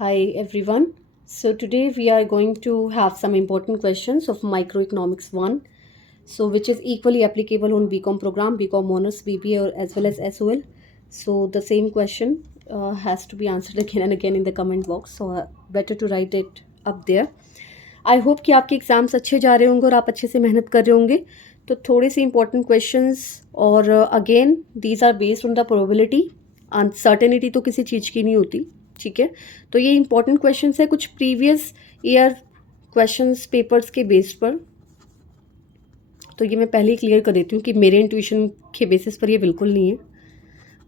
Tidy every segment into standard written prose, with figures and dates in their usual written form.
Hi everyone. So today we are going to have some important questions of microeconomics 1. So which is equally applicable on BCom program, BCom honors, BBA or as well as SOL. So the same question has to be answered again and again in the comment box. So better to write it up there. I hope कि आपके exams अच्छे जा रहे होंगे और आप अच्छे से मेहनत कर रहे होंगे. तो थोड़े से इंपॉर्टेंट क्वेश्चंस और again these are based on the probability. Uncertainty तो किसी चीज़ की नहीं होती. ठीक है, तो ये इंपॉर्टेंट क्वेश्चंस है कुछ प्रीवियस ईयर क्वेश्चंस पेपर्स के बेस पर. तो ये मैं पहले ही क्लियर कर देती हूँ कि मेरे इंट्यूशन के बेसिस पर ये बिल्कुल नहीं है.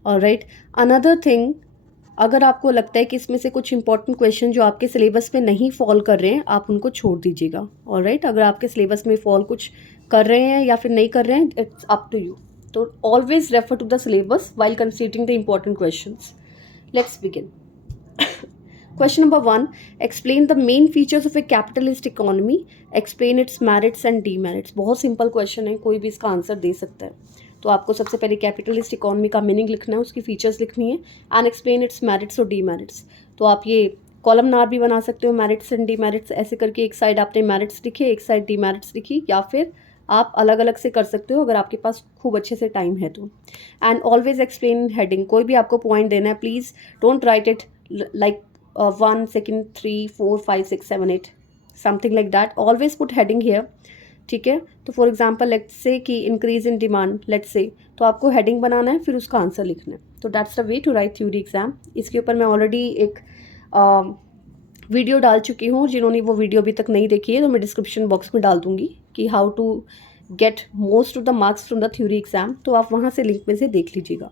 ऑलराइट, अनदर थिंग, अगर आपको लगता है कि इसमें से कुछ इंपॉर्टेंट क्वेश्चन जो आपके सिलेबस में नहीं फॉल कर रहे हैं, आप उनको छोड़ दीजिएगा. ऑलराइट, अगर आपके सिलेबस में फॉल कुछ कर रहे हैं या फिर नहीं कर रहे हैं, इट्स अप टू यू. तो always refer to the syllabus while considering the important questions. Let's begin. Question number 1. Explain the main features of a capitalist economy. Explain its merits and demerits. बहुत simple question है, कोई भी इसका answer दे सकता है. तो आपको सबसे पहले कैपिटलिस्ट इकोनॉमी का मीनिंग लिखना है, उसकी फीचर्स लिखनी है एंड एक्सप्लेन इट्स मेरिट्स और डीमेरिट्स. तो आप ये कॉलमनार भी बना सकते हो, मेरिट्स एंड डीमेरिट्स ऐसे करके. एक साइड आपने मेरिट्स लिखे, एक साइड डीमेरिट्स लिखी, या फिर आप अलग अलग से कर सकते हो अगर आपके पास खूब अच्छे से टाइम है तो. And always explain heading. कोई भी आपको पॉइंट देना है, please don't write it like 1, 2, 3, 4, 5, 6, 7, 8 something like that. Always put heading here. ठीक है, तो फॉर एग्जाम्पल लेट्स से कि increase in demand, let's say, तो आपको हेडिंग बनाना है, फिर उसका आंसर लिखना है. तो that's the way to write theory exam. इसके ऊपर मैं ऑलरेडी एक वीडियो डाल चुकी हूँ. जिन्होंने वो वीडियो अभी तक नहीं देखी है तो मैं डिस्क्रिप्शन बॉक्स में डाल दूंगी कि how to get most of the marks from the theory exam. तो आप वहाँ से लिंक में से देख लीजिएगा.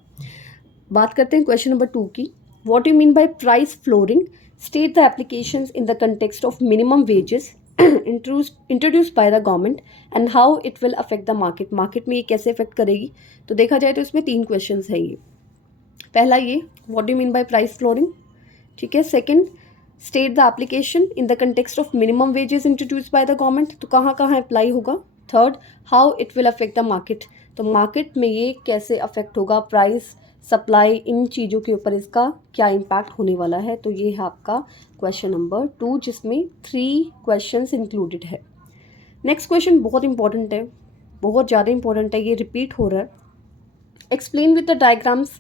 बात करते हैं क्वेश्चन नंबर 2 की. What do you mean by price flooring? State the applications in the context of minimum wages introduced by the government and how it will affect the market. Market में ये कैसे इफेक्ट करेगी? तो देखा जाए तो इसमें 3 क्वेश्चंस है ये. पहला ये, what do you mean by price flooring? ठीक है. Second, state the application in the context of minimum wages introduced by the government. तो कहाँ कहाँ अप्लाई होगा. Third, how it will affect the market. तो मार्केट में ये कैसे अफेक्ट होगा, प्राइस, सप्लाई, इन चीज़ों के ऊपर इसका क्या इम्पैक्ट होने वाला है. तो ये है आपका क्वेश्चन नंबर 2 जिसमें 3 क्वेश्चंस इंक्लूडेड है. नेक्स्ट क्वेश्चन बहुत इंपॉर्टेंट है, बहुत ज़्यादा इंपॉर्टेंट है, ये रिपीट हो रहा है. Explain with the diagrams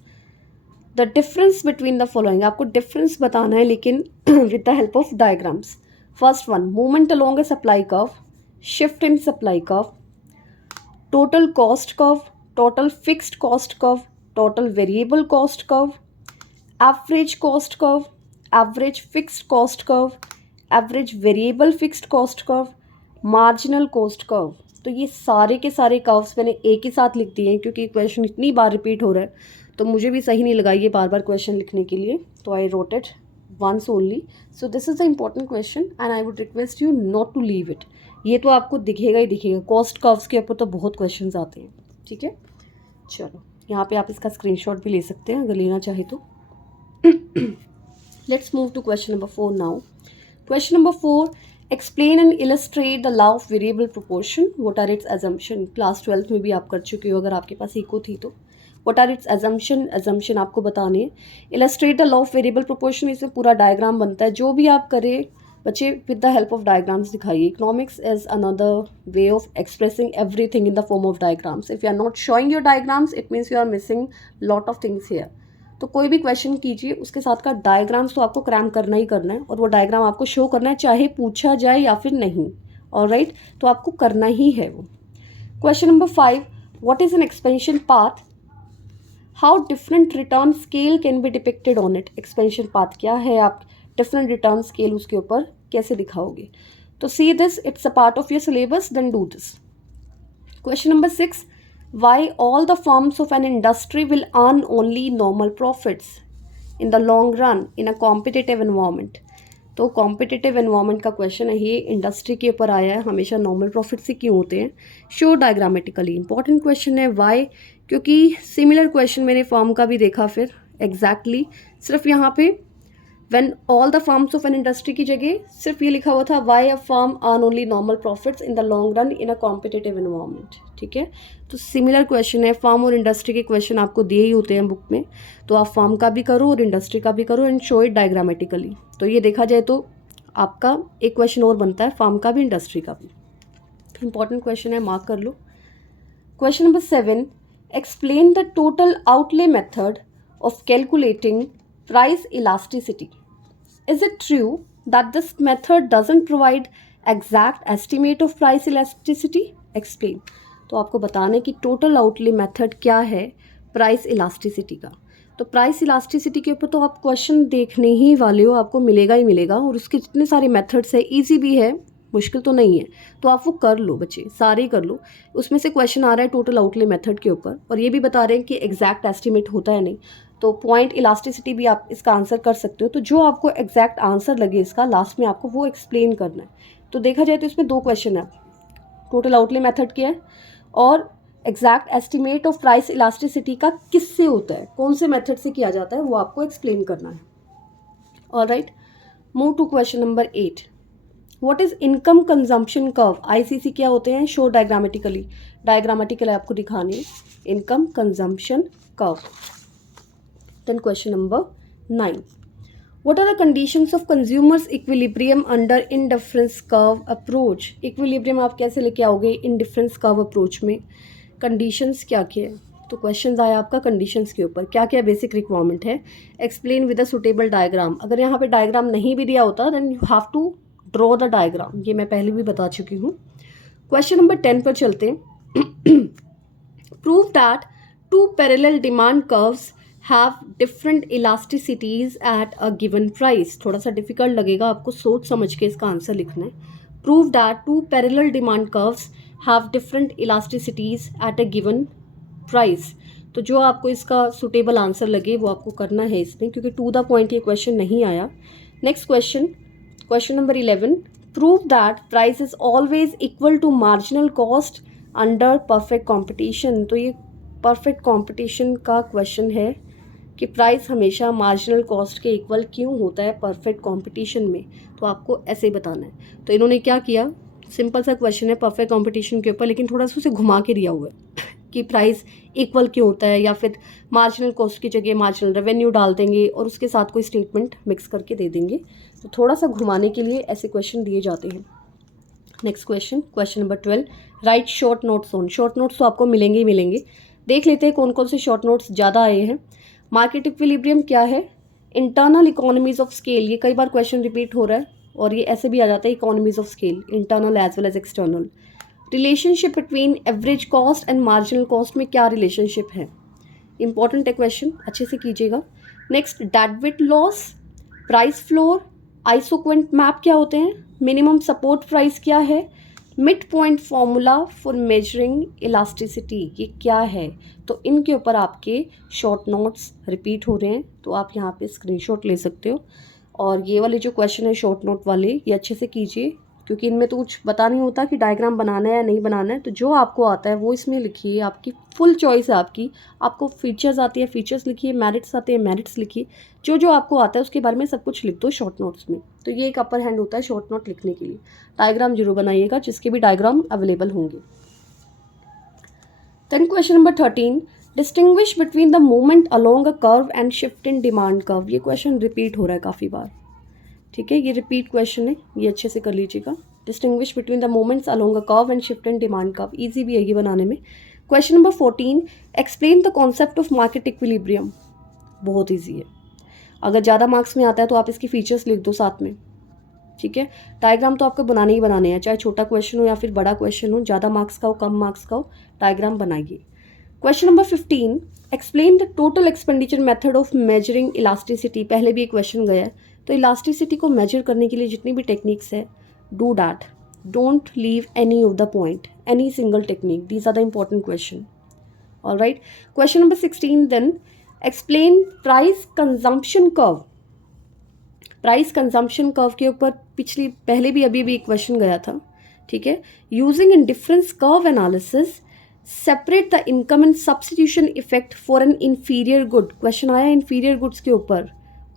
the difference between the following. आपको डिफरेंस बताना है लेकिन with the help of diagrams. First one, movement along A supply curve, shift in supply curve, total cost curve, total fixed cost curve, total variable cost curve, average cost curve, average fixed cost curve, average variable fixed cost curve, marginal cost curve. तो ये सारे के सारे curves मैंने एक ही साथ लिख दिए हैं क्योंकि क्वेश्चन इतनी बार रिपीट हो रहा है तो मुझे भी सही नहीं लगा ये बार बार क्वेश्चन लिखने के लिए. तो I wrote it once only. So this is the important question and I would request you not to leave it. ये तो आपको दिखेगा ही दिखेगा. कॉस्ट कर्व्स के ऊपर तो बहुत क्वेश्चन आते हैं. ठीक है, चलो यहाँ पे आप इसका स्क्रीनशॉट भी ले सकते हैं अगर लेना चाहे तो. Let's move to question number 4 now. Question number 4, explain and illustrate the law of variable proportion. What are its assumption. Class 12 में भी आप कर चुके हो अगर आपके पास इको थी तो. व्हाट आर इट्स अजम्पशन आपको बताने. Illustrate the law of variable proportion, इसमें पूरा डायग्राम बनता है. जो भी आप करें बच्चे with the help of diagrams दिखाइए. Economics is another way of expressing everything in the form of diagrams. If you are not showing your diagrams it means you are missing lot of things here. तो कोई भी question कीजिए उसके साथ का diagrams तो आपको क्रैम करना ही करना है और वो डायग्राम आपको शो करना है चाहे पूछा जाए या फिर नहीं. ऑलराइट, तो आपको करना ही है वो. Question number 5, what is an expansion path, how different return scale can be depicted on it. Expansion path क्या है, आप डिफरेंट रिटर्न स्केल उसके ऊपर कैसे दिखाओगे. तो see this, it's a part of your syllabus, then do this. Question number 6, why all the firms of an industry will earn only normal profits in the long run in a competitive environment. तो competitive environment का question है, ये industry के ऊपर आया है. हमेशा normal profits ही क्यों होते हैं. Show diagrammatically. इंपॉर्टेंट क्वेश्चन है. वाई, क्योंकि सिमिलर क्वेश्चन मैंने फर्म का भी देखा फिर एग्जैक्टली सिर्फ यहाँ पे when all the firms of an industry की जगह सिर्फ ये लिखा हुआ था why a firm earn only normal profits in the long run in a competitive environment. ठीक है। तो सिमिलर क्वेश्चन है, फार्म और इंडस्ट्री के क्वेश्चन आपको दिए ही होते हैं बुक में, तो आप फार्म का भी करो और इंडस्ट्री का भी करो एंड शो इट डायग्रामेटिकली। तो ये देखा जाए तो आपका एक क्वेश्चन और बनता है, फार्म का भी इंडस्ट्री का भी। इंपॉर्टेंट क्वेश्चन है, मार्क कर लो। Question number 7, explain the total outlay method of calculating price elasticity. Is it true that this method doesn't provide exact estimate of price elasticity? Explain. तो आपको बताना है कि टोटल आउटले मेथड क्या है प्राइस इलास्टिसिटी का। तो प्राइस इलास्टिसिटी के ऊपर तो आप क्वेश्चन देखने ही वाले हो, आपको मिलेगा ही मिलेगा, और उसके जितने सारे मेथड्स है, इजी भी है, मुश्किल तो नहीं है, तो आप वो कर लो बच्चे, सारे ही कर लो। उसमें से क्वेश्चन आ रहा है टोटल आउटले मेथड के ऊपर, और ये भी बता रहे हैं कि एग्जैक्ट एस्टिमेट होता है नहीं, तो पॉइंट इलास्टिसिटी भी आप इसका आंसर कर सकते हो। तो जो आपको एग्जैक्ट आंसर लगे इसका, लास्ट में आपको वो एक्सप्लेन करना है। तो देखा जाए तो इसमें 2 क्वेश्चन है, टोटल आउटले मेथड क्या है और exact estimate of price elasticity का किससे होता है, कौन से मेथड से किया जाता है, वो आपको एक्सप्लेन करना है। Alright, move to question number 8। What is income consumption curve? ICC क्या होते हैं? Show diagrammatically. डायग्रामेटिकली आपको दिखानी है income consumption curve. Then question number 9. What are the conditions of consumers equilibrium under indifference curve approach? Equilibrium आप कैसे लेके आओगे indifference curve approach में? Conditions क्या क्या है? तो क्वेश्चन आया आपका कंडीशंस के ऊपर, क्या क्या बेसिक रिक्वायरमेंट है, explain with a suitable diagram. अगर यहाँ पे डायग्राम नहीं भी दिया होता then you have to draw the diagram, ये मैं पहले भी बता चुकी हूँ। क्वेश्चन नंबर 10 पर चलते हैं। Prove that 2 parallel demand curves have different elasticities at a given price। थोड़ा सा डिफिकल्ट लगेगा, आपको सोच समझ के इसका आंसर लिखना है। Prove that 2 parallel demand curves have different elasticities at a given price। तो जो आपको इसका सुटेबल आंसर लगे वो आपको करना है इसमें, क्योंकि टू द पॉइंट ये क्वेश्चन नहीं आया। Next question, question number 11। Prove that price is always equal to marginal cost under perfect competition। तो ये परफेक्ट कॉम्पिटिशन का क्वेश्चन है कि प्राइस हमेशा मार्जिनल कॉस्ट के इक्वल क्यों होता है परफेक्ट कंपटीशन में, तो आपको ऐसे ही बताना है। तो इन्होंने क्या किया, सिंपल सा क्वेश्चन है परफेक्ट कंपटीशन के ऊपर, लेकिन थोड़ा सा उसे घुमा के दिया हुआ है कि प्राइस इक्वल क्यों होता है, या फिर मार्जिनल कॉस्ट की जगह मार्जिनल रेवेन्यू डाल देंगे और उसके साथ कोई स्टेटमेंट मिक्स करके दे देंगे। तो थोड़ा सा घुमाने के लिए ऐसे क्वेश्चन दिए जाते हैं। Next question, question number 12। Right short notes on. Short notes तो आपको मिलेंगे ही मिलेंगे, देख लेते हैं कौन कौन से शॉर्ट नोट्स ज़्यादा आए हैं। मार्केट इक्विलिब्रियम क्या है? Internal economies of scale. ये कई बार क्वेश्चन रिपीट हो रहा है और ये ऐसे भी आ जाता है, economies of scale, internal as well as external. Relationship between average cost and marginal cost में क्या रिलेशनशिप है? इंपॉर्टेंट है क्वेश्चन, अच्छे से कीजिएगा। Next, deadweight loss, price floor, isoquant map क्या होते हैं, मिनिमम सपोर्ट प्राइस क्या है, mid point formula for measuring elasticity, ये क्या है? तो इनके ऊपर आपके शॉर्ट नोट्स रिपीट हो रहे हैं, तो आप यहाँ पे स्क्रीनशॉट ले सकते हो। और ये वाले जो क्वेश्चन है शॉर्ट नोट वाले, ये अच्छे से कीजिए, क्योंकि इनमें तो कुछ पता नहीं होता कि डायग्राम बनाना है या नहीं बनाना है। तो जो आपको आता है वो इसमें लिखिए, आपकी फुल चॉइस है आपकी। आपको फीचर्स आती है फीचर्स लिखिए, मेरिट्स आते हैं मेरिट्स लिखिए, जो जो आपको आता है उसके बारे में सब कुछ लिख दो शॉर्ट नोट्स में। तो ये एक अपर हैंड होता है शॉर्ट नोट लिखने के लिए। डायग्राम जरूर बनाइएगा, जिसके भी डायग्राम अवेलेबल होंगे। Then question number 13। Distinguish between the movement along a curve and shift in demand curve. ये क्वेश्चन रिपीट हो रहा है काफ़ी बार, ठीक है, ये रिपीट क्वेश्चन है, ये अच्छे से कर लीजिएगा। Distinguish between the movements along a curve and shift in demand curve, easy भी है ये बनाने में। Question number 14। Explain the concept of market equilibrium. बहुत ईजी है, अगर ज़्यादा मार्क्स में आता है तो आप इसकी फीचर्स लिख दो साथ में, ठीक है। डायग्राम तो आपको बनाने ही बनाने हैं, चाहे छोटा क्वेश्चन हो या फिर बड़ा क्वेश्चन हो, ज़्यादा मार्क्स का हो कम मार्क्स का हो, डायग्राम बनाइए। Question number 15। Explain the total expenditure method of measuring elasticity. पहले भी एक क्वेश्चन गया है, तो इलास्टिसिटी को मेजर करने के लिए जितनी भी टेक्निक्स है, do that, don't leave any of the point, any single technique, these are the important question. Alright, question number 16 then. Explain price consumption curve. Price consumption curve के ऊपर पहले भी अभी एक क्वेश्चन गया था, ठीक है। Using indifference curve analysis separate the income and substitution effect for an inferior good. Question आया इंफीरियर गुड्स के ऊपर,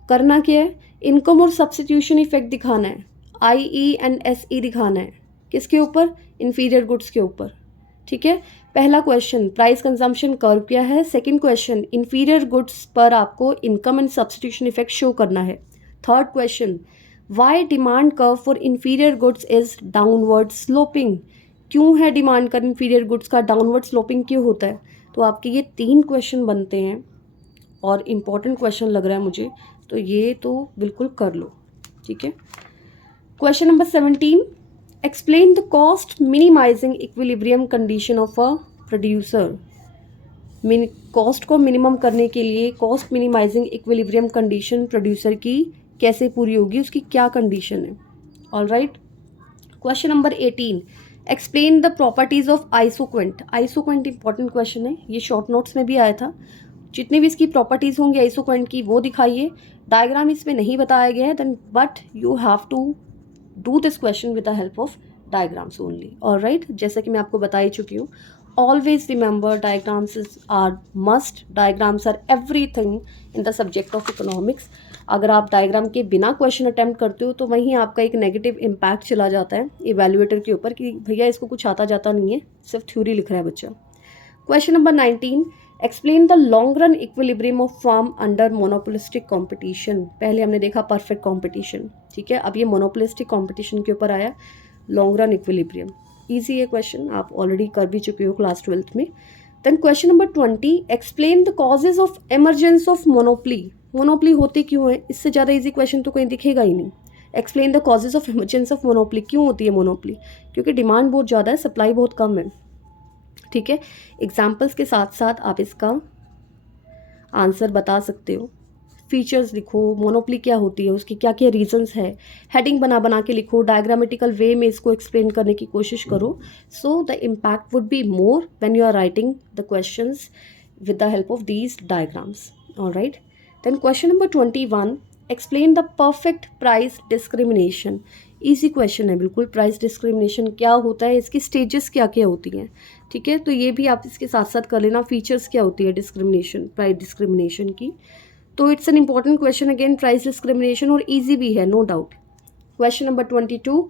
करना क्या है, इनकम और सब्स्टिट्यूशन इफेक्ट दिखाना है, IE एंड SE दिखाना है, किसके ऊपर, इंफीरियर गुड्स के ऊपर, ठीक है। पहला क्वेश्चन प्राइस कंजम्पशन कर्व क्या है, सेकंड क्वेश्चन इंफीरियर गुड्स पर आपको income and substitution effect show करना है, third question Y demand curve for inferior goods is downward sloping, क्यों है डिमांड का इंफीरियर गुड्स का डाउनवर्ड स्लोपिंग क्यों होता है। तो आपके ये 3 क्वेश्चन बनते हैं और इम्पॉर्टेंट क्वेश्चन लग रहा है मुझे, तो ये तो बिल्कुल कर लो, ठीक है। Question number 17, explain the cost minimizing equilibrium condition of a producer. Cost को मिनिमम करने के लिए cost minimizing equilibrium condition producer की कैसे पूरी होगी, उसकी क्या कंडीशन है। All right, question number 18, explain the properties of isoquant. Isoquant important question है, ये शॉर्ट नोट्स में भी आया था। जितनी भी इसकी प्रॉपर्टीज होंगी आइसोक्वेंट की वो दिखाइए। डायग्राम इसमें नहीं बताया गया है then but you have to do this question with the help of diagrams only. Alright, जैसा कि मैं आपको बता ही चुकी हूँ, always remember diagrams are must, diagrams are everything in the subject of economics. अगर आप डायग्राम के बिना क्वेश्चन अटेम्प्ट करते हो तो वहीं आपका एक नेगेटिव इम्पैक्ट चला जाता है इवैल्यूएटर के ऊपर कि भैया इसको कुछ आता जाता नहीं है, सिर्फ थ्योरी लिख रहा है बच्चा। Question number 19, explain the long run equilibrium of firm under monopolistic competition. पहले हमने देखा परफेक्ट कॉम्पिटिशन, ठीक है, अब ये मोनोपोलिस्टिक कॉम्पिटिशन के ऊपर आया लॉन्ग रन इक्विलिब्रियम। ईजी है क्वेश्चन, आप ऑलरेडी कर भी चुके हो क्लास 12th में। Then question number 20, explain the causes of emergence of monopoly. Monopoly होती क्यों है, इससे ज़्यादा ईजी क्वेश्चन तो कहीं दिखेगा ही नहीं। Explain the causes of emergence of monopoly, क्यों होती है मोनोपली, क्योंकि डिमांड बहुत ज़्यादा है, सप्लाई बहुत कम है, ठीक है। एग्जाम्पल्स के साथ साथ आप इसका आंसर बता सकते हो, फीचर्स लिखो, मोनोपली क्या होती है, उसकी क्या क्या रीजंस है, हेडिंग बना बना के लिखो, डायग्रामेटिकल वे में इसको एक्सप्लेन करने की कोशिश करो, so the impact would be more when you are writing the questions with the help of these diagrams. Alright, then question number 21, explain the perfect price discrimination. Easy question है बिल्कुल, price discrimination क्या होता है, इसकी stages क्या क्या होती हैं, ठीक है, तो ये भी आप इसके साथ साथ कर लेना। फीचर्स क्या होती है डिस्क्रिमिनेशन, प्राइस डिस्क्रिमिनेशन की, तो it's an important question again, price discrimination, और ईजी भी है no doubt. Question number 22,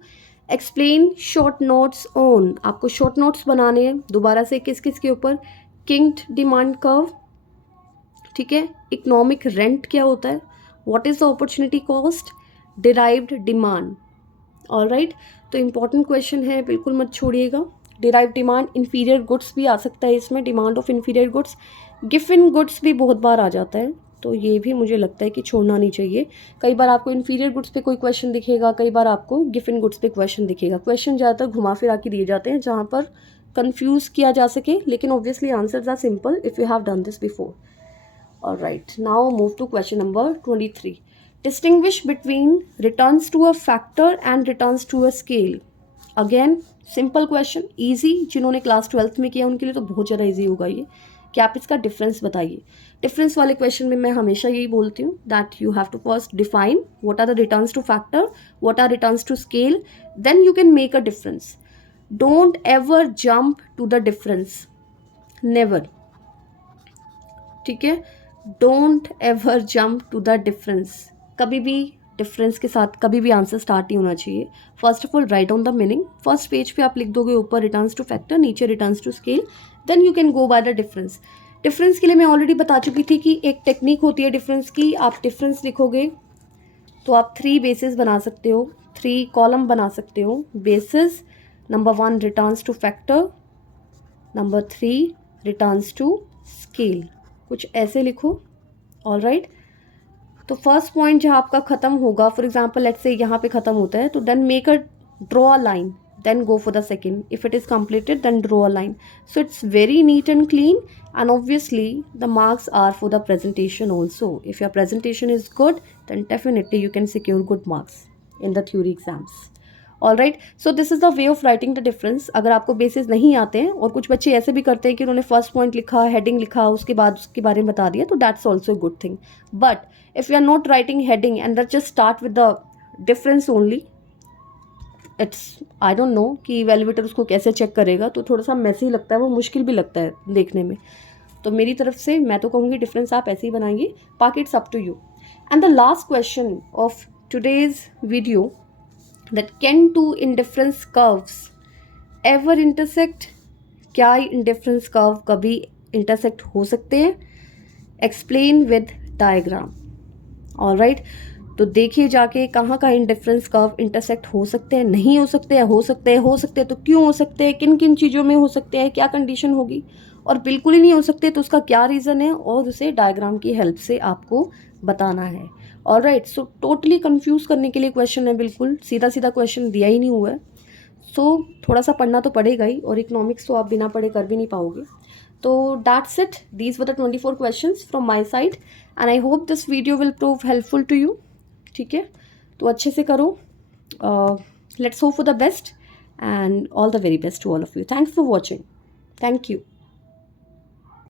explain short notes on. आपको शॉर्ट नोट्स बनाने हैं दोबारा से, किस किस के ऊपर, किंक्ड डिमांड कर्व, ठीक है, इकोनॉमिक रेंट क्या होता है, what is the opportunity cost, derived demand. Alright, तो इंपॉर्टेंट क्वेश्चन है, बिल्कुल मत छोड़िएगा। डिराइव डिमांड, इंफीरियर गुड्स भी आ सकता है इसमें, demand of inferior goods, given goods भी बहुत बार आ जाता है, तो ये भी मुझे लगता है कि छोड़ना नहीं चाहिए। कई बार आपको इंफीरियर गुड्स पे कोई क्वेश्चन दिखेगा, कई बार आपको गिवन गुड्स पे क्वेश्चन दिखेगा। क्वेश्चन ज़्यादातर घुमा फिरा के दिए जाते हैं जहाँ पर कंफ्यूज किया जा सके, लेकिन obviously answers are simple if you have done this before. Alright, now move to question number 23, distinguish between returns to a factor and returns to a scale। Again simple question, easy, जिन्होंने class 12th में किया उनके लिए तो बहुत ज़्यादा easy होगा ये, कि आप इसका डिफरेंस बताइए। डिफरेंस वाले क्वेश्चन में मैं हमेशा यही बोलती हूँ that you have to first define what are the returns to factor, what are returns to scale, then you can make a difference. Don't ever jump to the difference, never, ठीक है, don't ever jump to the difference. कभी भी difference के साथ कभी भी answer start नहीं होना चाहिए। First of all write on the meaning, first page पे आप लिख दोगे ऊपर रिटर्न्स टू फैक्टर, नीचे returns to scale, then you can go by the difference. Difference के लिए मैं ऑलरेडी बता चुकी थी कि एक टेक्निक होती है डिफरेंस की। आप डिफरेंस लिखोगे तो आप 3 बेसिस बना सकते हो, 3 कॉलम बना सकते हो। Basis number 1 returns to factor, number 3 returns to scale, कुछ ऐसे लिखो। ऑलराइट, तो फर्स्ट पॉइंट जहाँ आपका खत्म होगा, फॉर एग्जाम्पल लेट्स से यहाँ पे खत्म होता है, तो then make a draw a line, then go for the second. If it is completed, then draw a line. So it's very neat and clean, and obviously the marks are for the presentation also. If your presentation is good, then definitely you can secure good marks in the theory exams. Alright, so this is the way of writing the difference. अगर आपको basis नहीं आते हैं, और कुछ बच्चे ऐसे भी करते हैं कि उन्होंने फर्स्ट पॉइंट लिखा, हेडिंग लिखा, उसके बाद उसके बारे में बता दिया, तो that's also a good thing. But if you are not writing heading and that just start with the difference only, it's I don't know कि इवैल्यूएटर उसको कैसे चेक करेगा, तो थोड़ा सा मैसी लगता है, वो मुश्किल भी लगता है देखने में। तो मेरी तरफ से मैं तो कहूँगी डिफरेंस आप ऐसे ही बनाएंगे, बाकी it's up to you. And the last question of today's video, that can 2 indifference curves ever intersect, क्या इंडिफरेंस कर्व कभी इंटरसेक्ट हो सकते हैं? Explain with diagram. ऑलराइट, तो देखिए जाके कहाँ का इंडिफरेंस कर्व इंटरसेक्ट हो सकते हैं, नहीं हो सकते हैं, हो सकते हैं, हो सकते हैं तो क्यों हो सकते हैं, किन किन चीज़ों में हो सकते हैं, क्या कंडीशन होगी, और बिल्कुल ही नहीं हो सकते तो उसका क्या रीज़न है, और उसे डायग्राम की हेल्प से आपको बताना है। ऑलराइट, सो टोटली कंफ्यूज करने के लिए क्वेश्चन है, बिल्कुल सीधा सीधा क्वेश्चन दिया ही नहीं हुआ है। सो थोड़ा सा पढ़ना तो पड़ेगा ही, और इकोनॉमिक्स तो आप बिना पढ़े कर भी नहीं पाओगे। तो that's it, these were the 24 questions from my side and I hope this video will prove helpful to you. ठीक है, तो अच्छे से करो। Let's hope for the best and all the very best to all of you. Thanks for watching. Thank you.